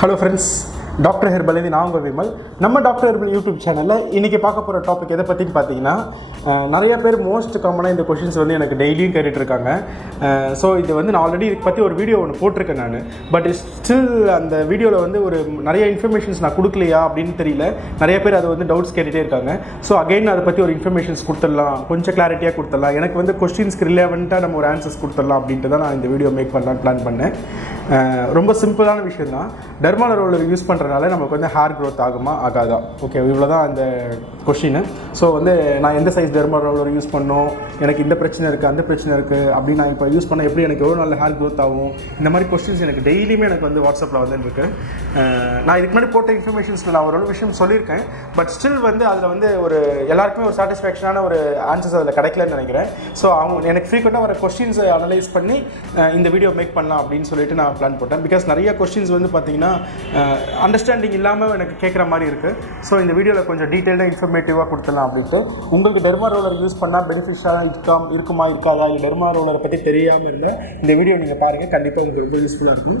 Hello friends, Dr Herbal is Vimal. நம்ம doctor herbal YouTube சேனலில் இன்றைக்கி பார்க்க போகிற டாபிக் எதை பற்றின்னு பார்த்தீங்கன்னா, நிறைய பேர் மோஸ்ட் காமனாக இந்த கொஷின்ஸ் வந்து எனக்கு டெய்லியும் கேட்டுட்ருக்காங்க. ஸோ இது வந்து நான் ஆல்ரெடி இதுக்கு பற்றி ஒரு வீடியோ ஒன்று போட்டிருக்கேன் நான். பட் ஸ்டில் அந்த வீடியோவில் வந்து ஒரு நிறைய இன்ஃபர்மேஷன்ஸ் நான் கொடுக்கலையா அப்படின்னு தெரியல. நிறைய பேர் அதை வந்து டவுட்ஸ் கேட்டுகிட்டே இருக்காங்க. ஸோ அகைன் அதை பற்றி ஒரு இன்ஃபர்மேஷன்ஸ் கொடுத்துடலாம், கொஞ்சம் கிளாரிட்டியாக கொடுத்துடலாம், எனக்கு வந்து கொஸ்டின்ஸ்க்கு ரிலேவெண்ட்டாக நம்ம ஒரு ஆன்சர்ஸ் கொடுத்துடலாம் அப்படின்ட்டு தான் நான் இந்த வீடியோ மேக் பண்ணலான்னு பிளான் பண்ணேன். ரொம்ப சிம்பிளான விஷயம் தான். டெர்மா ரோலர் யூஸ் பண்ணுறதுனால நமக்கு வந்து ஹேர் க்ரோத் ஆகுமா ஆகாதா? ஓகே, இவ்வளோ தான் அந்த கொஷின். ஸோ வந்து நான் எந்த சைஸ் டெர்மா ரோலர் யூஸ் பண்ணோம், எனக்கு இந்த பிரச்சனை இருக்குது அந்த பிரச்சனை இருக்குது அப்படின்னு நான் இப்போ யூஸ் பண்ண எப்படி எனக்கு எவ்வளோ நல்ல ஹேர் க்ரோத் ஆகும், இந்த மாதிரி கொஸ்டின்ஸ் எனக்கு டெய்லியுமே எனக்கு வந்து வாட்ஸ்அப்பில் வந்துருக்கு. நான் இதுக்கு முன்னாடி போட்ட இன்ஃபர்மேஷன்ஸில் நான் ஒரு விஷயம் சொல்லியிருக்கேன். பட் ஸ்டில் வந்து அதில் வந்து ஒரு எல்லாருக்குமே ஒரு சாட்டிஸ்ஃபேக்ஷனான ஒரு ஆன்சர்ஸ் அதில் கிடைக்கலன்னு நினைக்கிறேன். ஸோ அவங்க எனக்கு ஃப்ரீக்வெண்ட்டாக வர கொஸ்டின்ஸை அனலைஸ் பண்ணி இந்த வீடியோ மேக் பண்ணலாம் அப்படின்னு சொல்லிட்டு நான் பிளான் போட்டேன். பிகாஸ் நிறைய கொஸ்டின்ஸ் வந்து பார்த்தீங்கன்னா அண்டர்ஸ்டாண்டிங் இல்லாமல் எனக்கு கேட்குற மாதிரி இருக்குது. ஸோ இந்த வீடியோவில் கொஞ்சம் டீட்டெயிலாக இன்ஃபர்மேட்டிவாக கொடுத்துடலாம் அப்படின்ட்டு. உங்களுக்கு டெர்மா ரோலர் யூஸ் பண்ணால் பெனிஃபிஷியலாக இருக்குமா இருக்காதா, இல்லை டெர்மா ரோலரை பற்றி தெரியாமல் இருந்தால் இந்த வீடியோ நீங்கள் பாருங்கள், கண்டிப்பாக உங்களுக்கு ரொம்ப யூஸ்ஃபுல்லாக இருக்கும்.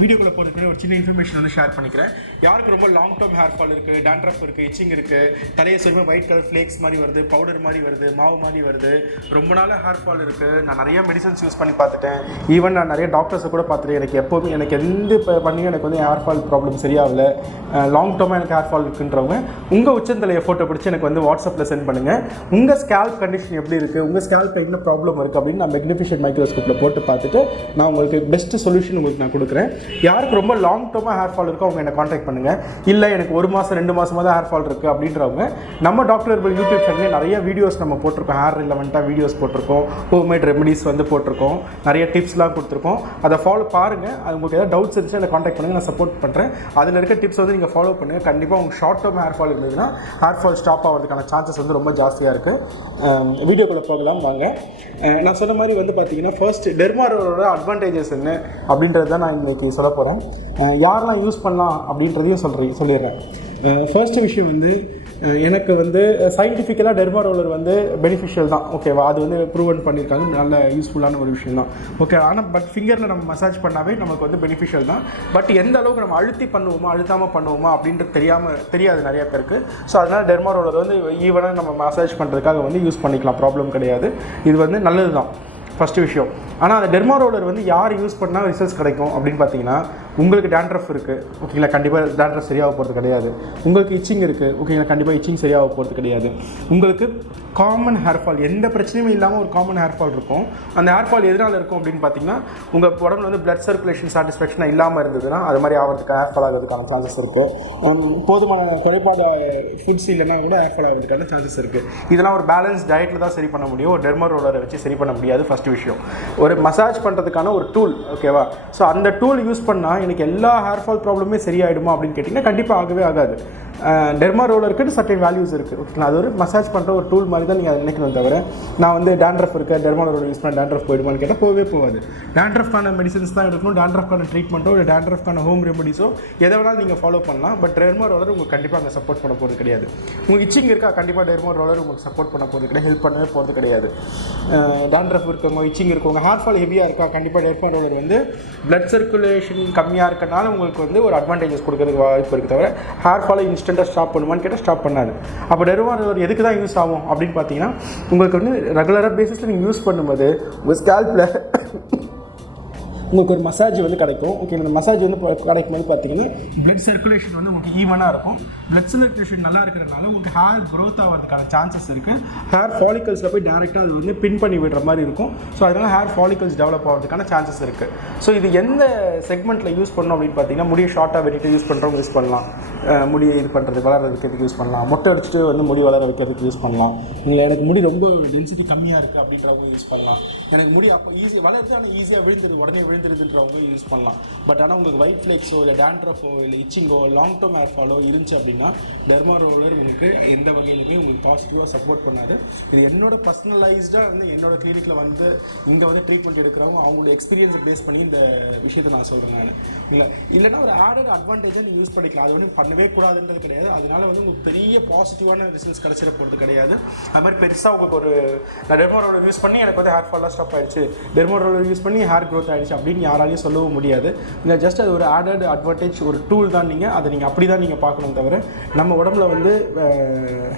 வீடியோக்குள்ளே போகிறதுக்கு ஒரு சின்ன இன்ஃபர்மேஷன் வந்து ஷேர் பண்ணிக்கிறேன். யாருக்கு ரொம்ப லாங் டேர்ம் ஹேர் ஃபால் இருக்குது, டேண்ட்ரஃப் இருக்குது, இச்சிங் இருக்குது, தலையை சொல்லுமே ஒயிட் கலர் ஃப்ளேக்ஸ் மாதிரி வருது, பவுடர் மாதிரி வருது, மாவு மாதிரி வருது, ரொம்ப நாள் ஹேர் ஃபால் இருக்குது, நான் நிறைய மெடிசன்ஸ் யூஸ் பண்ணி பார்த்துட்டேன், ஈவன் நான் நிறைய டாக்டர்ஸை கூட பார்த்துட்டேன், எனக்கு எப்போவுமே எனக்கு எந்த பண்ணியும் எனக்கு வந்து ஹேர் ஃபால் ப்ராப்ளம் சரியாகல, லாங் டேர்மாக எனக்கு ஹேர் ஃபால் இருக்குன்றவங்க உங்கள் உச்சந்தலையை ஃபோட்டோ பிடிச்சி எனக்கு வந்து வாட்ஸ்அப்பில் சென்ட் பண்ணுங்கள். உங்கள் ஸ்கேல்ப் கண்டிஷன் எப்படி இருக்குது, உங்கள் ஸ்கேல்ப்பில் என்ன ப்ராப்ளம் இருக்குது அப்படின்னு நான் மேக்னிஃபிஷியன்ட் மைக்ரோஸ்கோப்பில் போட்டு பார்த்துட்டு நான் உங்களுக்கு பெஸ்ட்டு சொல்யூஷன் உங்களுக்கு நான் கொடுக்குறேன். யாருக்கு ரொம்ப லாங் டேர்மாக ஹேர் ஃபால் இருக்கோ அவங்க என்னை காண்டாக்ட் பண்ணுங்கள். இல்லை எனக்கு 1 மாதம் 2 மாதமாக தான் ஹேர் ஃபால் இருக்குது அப்படின்றவங்க நம்ம டாக்டர் ஹெர்பல் யூடியூப் சேனல்லே நிறைய வீடியோஸ் நம்ம போட்டிருக்கோம், ஹேர் ரிலவெண்ட்டாக வீடியோஸ் போட்டிருக்கோம், ஹோம்மேட் ரெமடிஸ் வந்து போட்டிருக்கோம், நிறைய டிப்ஸ்லாம் கொடுத்துருக்கோம். அதை ஃபாலோ பாருங்கள். அது உங்களுக்கு ஏதாவது டவுட்ஸ் இருந்துச்சுன்னா என்னை காண்டாக்ட் பண்ணுங்கள், நான் சப்போர்ட் பண்ணுறேன். அதில் இருக்க டிப்ஸ் வந்து நீங்கள் ஃபாலோ பண்ணுங்கள். கண்டிப்பாக உங்களுக்கு ஷார்ட் டேர்ம் ஹேர் ஃபால் இருந்ததுன்னா ஹேர் ஃபால் ஸ்டாப் ஆகிறதுக்கான சான்சஸ் வந்து ரொம்ப ஜாஸ்தியாக இருக்குது. வீடியோக்குள்ளே போகலாம் வாங்க. நான் சொன்ன மாதிரி வந்து பார்த்தீங்கன்னா, ஃபர்ஸ்ட் டெர்மா ரோலரோட அட்வான்டேஜஸ் என்ன அப்படின்றது தான் நான் இன்றைக்கி சொல்ல போகிறேன். யாரெல்லாம் யூஸ் பண்ணலாம் அப்படின்றதையும் சொல்லிடுறேன். ஃபர்ஸ்ட் விஷயம் வந்து எனக்கு வந்து சயின்டிஃபிக்கலாக டெர்மா ரோலர் வந்து பெனிஃபிஷியல் தான், ஓகேவா? அது வந்து ப்ரூவன் பண்ணியிருக்காங்க, நல்ல யூஸ்ஃபுல்லான ஒரு விஷயம் தான், ஓகே. ஆனால் பட் ஃபிங்கரில் நம்ம மசாஜ் பண்ணாவே நமக்கு வந்து பெனிஃபிஷியல் தான். பட் எந்த அளவுக்கு நம்ம அழுத்தி பண்ணுவோமா அழுத்தாமல் பண்ணுவோமா அப்படின்றது தெரியாது நிறைய பேருக்கு. ஸோ அதனால் டெர்மா ரோலர் வந்து ஈவனாக நம்ம மசாஜ் பண்ணுறதுக்காக வந்து யூஸ் பண்ணிக்கலாம், ப்ராப்ளம் கிடையாது. இது வந்து நல்லது தான் ஃபஸ்ட்டு விஷயம். ஆனால் அந்த டெர்மா ரோலர் வந்து யார் யூஸ் பண்ணால் ரிசல்ட்ஸ் கிடைக்கும் அப்படின்னு பார்த்தீங்கன்னா, உங்களுக்கு டேண்ட்ரஃப் இருக்குது, ஓகேங்களா, கண்டிப்பாக டேண்ட்ரஃப் சரியாக போகிறது கிடையாது. உங்களுக்கு இச்சிங் இருக்குது, ஓகேங்களா, கண்டிப்பாக இச்சிங் சரியாக போகிறது கிடையாது. உங்களுக்கு காமன் ஹேர் ஃபால், எந்த பிரச்சனையும் இல்லாமல் ஒரு காமன் ஹேர் ஃபால் இருக்கும். அந்த ஹேர் ஃபால் எதனால் இருக்கும் அப்படின்னு பார்த்தீங்கன்னா, உங்கள் உடம்புல வந்து பிளட் சர்க்குலேஷன் சாட்டிஸ்ஃபேக்ஷனாக இல்லாமல் இருந்ததுன்னா அது மாதிரி ஆகிறதுக்கு ஹேர் ஃபால் ஆகிறதுக்கான சான்சஸ் இருக்குது. போதுமான குறைபாத ஃபுட்ஸ் இல்லைன்னா கூட ஹேர் ஃபால் ஆகிறதுக்கான சான்சஸ் இருக்குது. இதெல்லாம் ஒரு பேலன்ஸ் டயட்டில் தான் சரி பண்ண முடியும், ஒரு டெர்மா ரோலரை வச்சு சரி பண்ண முடியாது. ஃபஸ்ட்டு விஷயம், ஒரு மசாஜ் பண்ணுறதுக்கான ஒரு டூல், ஓகேவா? ஸோ அந்த டூல் யூஸ் பண்ணால் எனக்கு எல்லா ஹேர் ஃபால் ப்ராப்ளமே சரியாயிடுமா அப்படின்னு கேட்டிங்கன்னா கண்டிப்பாக ஆகவே ஆகாது. டெர்மா ரோலருக்கு சர்டன் வேல்யூஸ் இருக்குது, ஓகேங்களா? அது ஒரு மசாஜ் பண்ணுற ஒரு டூல் மாதிரி தான் நீங்கள் அதை நினைக்கணும். தவிர நான் வந்து டேண்ட்ரஃப் இருக்க டெர்மா ரோலர் யூஸ் பண்ண டேண்ட்ரஃப் போயிடுமான்னு கேட்டால் போகவே போகாது. டேண்ட்ரஃப்கான மெடிசன்ஸ் தான் எடுக்கணும், டேண்ட்ரஃப்கான ட்ரீட்மெண்ட்டோ இல்லை டேண்ட்ரஃப்கான ஹோம் ரெமடிஸோ எதை வேணாலும் நீங்கள் ஃபாலோ பண்ணலாம். பட் டெர்மா ரோலர் உங்களுக்கு கண்டிப்பாக அங்கே சப்போர்ட் பண்ண போகிறது கிடையாது. உங்களுக்கு இச்சிங் இருக்கா, கண்டிப்பாக டெர்மா ரோலர் உங்களுக்கு சப்போர்ட் பண்ண போகிறது கிடையாது, ஹெல்ப் பண்ணவே போகிறது கிடையாது. டேண்ட்ரஃப் இருக்கவங்க, இச்சிங் இருக்கவங்க, ஹேர் ஃபால் ஹெவியாக இருக்கா, கண்டிப்பாக டெர்மா ரோலர் வந்து பிளட் சர்க்குலேஷன் கம்மியாக இருக்கனால உங்களுக்கு வந்து ஒரு அட்வான்டேஜஸ் கொடுக்கறதுக்கு வாய்ப்பு இருக்குது. தவிர ஹேர் ஃபாலை இன்ஸ்டண்ட்டாக ஸ்டாப் பண்ணுமான்னு கேட்டால் ஸ்டாப் பண்ணாது. அப்போ டெர்மா ரோலர் எதுக்கு தான் யூஸ் ஆகும் அப்படின்னு பார்த்தீங்கன்னா, உங்களுக்கு வந்து ரெகுலராக பேசிஸில் நீங்கள் யூஸ் பண்ணும்போது உங்கள் ஸ்கேல்பில் உங்களுக்கு ஒரு மசாஜ் வந்து கிடைக்கும், ஓகே. அந்த மசாஜ் வந்து கிடைக்கும் போது பார்த்தீங்கன்னா பிளட் சர்க்குலேஷன் வந்து உங்களுக்கு ஈவனாக இருக்கும். பிளட் சர்க்குலேஷன் நல்லா இருக்கிறதுனால உங்களுக்கு ஹேர் க்ரோத் ஆகிறதுக்கான சான்சஸ் இருக்குது. ஹேர் ஃபாலிகல்ஸில் போய் டேரெக்டாக அது வந்து பின் பண்ணி விடுற மாதிரி இருக்கும். ஸோ அதனால் ஹேர் ஃபாலிகல்ஸ் டெவலப் ஆகிறதுக்கான சான்சஸ் இருக்குது. ஸோ இது எந்த செக்மெண்ட்டில் யூஸ் பண்ணணும் அப்படின்னு பார்த்தீங்கன்னா, முடியை ஷார்ட்டாக வெட்டிட்டு யூஸ் பண்ணுறவங்க யூஸ் பண்ணலாம், முடியை இது பண்ணுறது வளர வைக்கிறதுக்கு யூஸ் பண்ணலாம், மொட்டை அடிச்சுட்டு வந்து முடி வளர வைக்கிறதுக்கு யூஸ் பண்ணலாம், இல்லை எனக்கு முடி ரொம்ப டென்சிட்டி கம்மியாக இருக்குது அப்படின்றவங்க யூஸ் பண்ணலாம், எனக்கு முடி அப்போ ஈஸியாக வளருது ஆனால் ஈஸியாக விழுந்துருது, உடனே விழுந்துருதுன்றவங்க யூஸ் பண்ணலாம். பட் ஆனால் உங்களுக்கு ஒயிட் ஃப்ளேக்ஸோ இல்லை டேண்ட்ரஃபோ இல்லை இச்சிங்கோ லாங் டேர்ம் ஹேர் ஃபாலோ இருந்துச்சு அப்படின்னா டெர்மா ரோலர் உங்களுக்கு எந்த வகையிலுமே உங்களுக்கு பாசிட்டிவாக சப்போர்ட் பண்ணாது. இது என்னோட பர்சனலைஸ்டாக வந்து என்னோட கிளினிக்கில் வந்து இங்கே வந்து ட்ரீட்மெண்ட் எடுக்கிறவங்க அவங்களோட எக்ஸ்பீரியன்ஸை பேஸ் பண்ணி இந்த விஷயத்தை நான் சொல்கிறேன். நான் இல்லைன்னா ஒரு ஆடட் அட்வான்டேஜாக நீங்கள் யூஸ் பண்ணிக்கலாம், அது வந்து பண்ணவே கூடாதுன்றது கிடையாது. அதனால வந்து உங்களுக்கு பெரிய பாசிட்டிவான ரிசல்ட்ஸ் கிடைச்சிட போகிறது கிடையாது. அது மாதிரி பெருசாக உங்களுக்கு ஒரு நான் டெர்மா ரோலர் யூஸ் பண்ணி எனக்கு வந்து ஹேர் ஃபால்லாம் ஸ்டாப் ஆகிடுச்சு, டெர்மா ரோலர் யூஸ் பண்ணி ஹேர் க்ரோத் ஆகிடுச்சு அப்படின்னு அப்படின்னு யாராலையும் சொல்லவும் முடியாது. இல்லை ஜஸ்ட் அது ஒரு ஆடட் அட்வான்டேஜ், ஒரு டூல் தான். அதை நீங்கள் அப்படி தான் நீங்கள் பார்க்கணும் தவிர நம்ம உடம்புல வந்து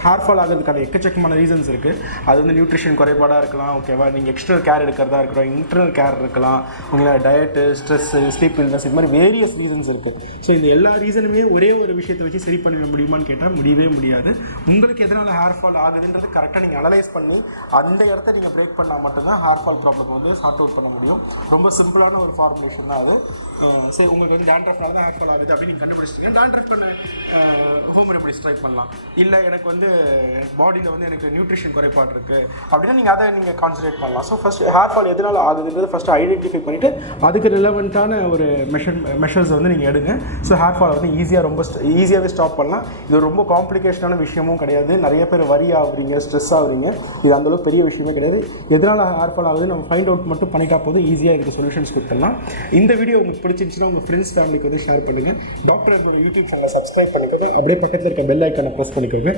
ஹேர் ஃபால் ஆகிறதுக்கான எக்கச்சக்கமான ரீசன்ஸ் இருக்குது. அது வந்து நியூட்ரிஷன் குறைபாடாக இருக்கலாம், ஓகேவா, நீங்கள் எக்ஸ்டர்னல் கேர் எடுக்கிறதா இருக்கட்டும், இன்டர்னல் கேர் இருக்கலாம், உங்களோட டயட்டு, ஸ்ட்ரெஸ்ஸு, ஸ்லீப் இல்னஸ், இது மாதிரி வேரியஸ் ரீசன்ஸ் இருக்குது. ஸோ இந்த எல்லா ரீசனுமே ஒரே ஒரு விஷயத்தை வச்சு சரி பண்ணிட முடியுமான்னு கேட்டால் முடியவே முடியாது. உங்களுக்கு எதனால் ஹேர் ஃபால் ஆகுதுன்றது கரெக்டாக நீங்கள் அனலைஸ் பண்ணி அந்த இடத்த நீங்கள் பிரேக் பண்ணால் மட்டும்தான் ஹேர் ஃபால் ப்ராப்ளம் வந்து சார்ட் அவுட் பண்ண முடியும். ரொம்ப சிம்பிளான ஒரு ஃபார்முலேஷன் தான் அது. சரி, உங்களுக்கு வந்து டேண்ட்ரஃப்னால தான் ஹேர் ஃபால் ஆகுது அப்படின்னு நீங்கள் கண்டுபிடிச்சிங்க, டேண்ட்ரஃப் பண்ண ஹோம் ரெமடிஸ் ட்ரை பண்ணலாம். இல்லை எனக்கு வந்து பாடியில் வந்து எனக்கு நியூட்ரிஷன் குறைபாடு இருக்குது அப்படின்னா நீங்கள் அதை நீங்கள் கான்சன்ட்ரேட் பண்ணலாம். ஸோ ஃபஸ்ட் ஹேர் ஃபால் எதனால் ஆகுதுன்றது ஃபஸ்ட்டு ஐடென்டிஃபை பண்ணிவிட்டு அதுக்கு ரிலவெண்ட்டான ஒரு மெஷர்ஸ் வந்து நீங்கள் எடுங்க. ஸோ ஹேர் ஃபால் வந்து ஈஸியாகவே ஸ்டாப் பண்ணலாம். இது ரொம்ப காம்ப்ளிகேஷனான விஷயமும் கிடையாது. நிறைய பேர் வரி ஆகுறீங்க, ஸ்ட்ரெஸ் ஆகுறீங்க, இது அந்தளவுக்கு பெரிய விஷயமே கிடையாது. எதனால் ஹேர் ஃபால் ஆகுது நம்ம ஃபைண்ட் அவுட் மட்டும் பண்ணிட்டா போதும், ஈஸியாக இதுக்கு சொல்யூஷன்ஸ் கொடுத்துடலாம். இந்த வீடியோ உங்களுக்கு பிடிச்சிருந்துச்சுன்னா உங்கள் ஃப்ரெண்ட்ஸ் ஃபேமிலிக்கு வந்து ஷேர் பண்ணுங்கள். டாக்டர் ஹெர்பல் யூடியூப் சேனலை சப்ஸ்கிரைப் பண்ணிக்கோங்க. அப்படியே பக்கத்தில் இருக்க பெல் ஐக்கானை ப்ரெஸ் பண்ணிக்கோங்க.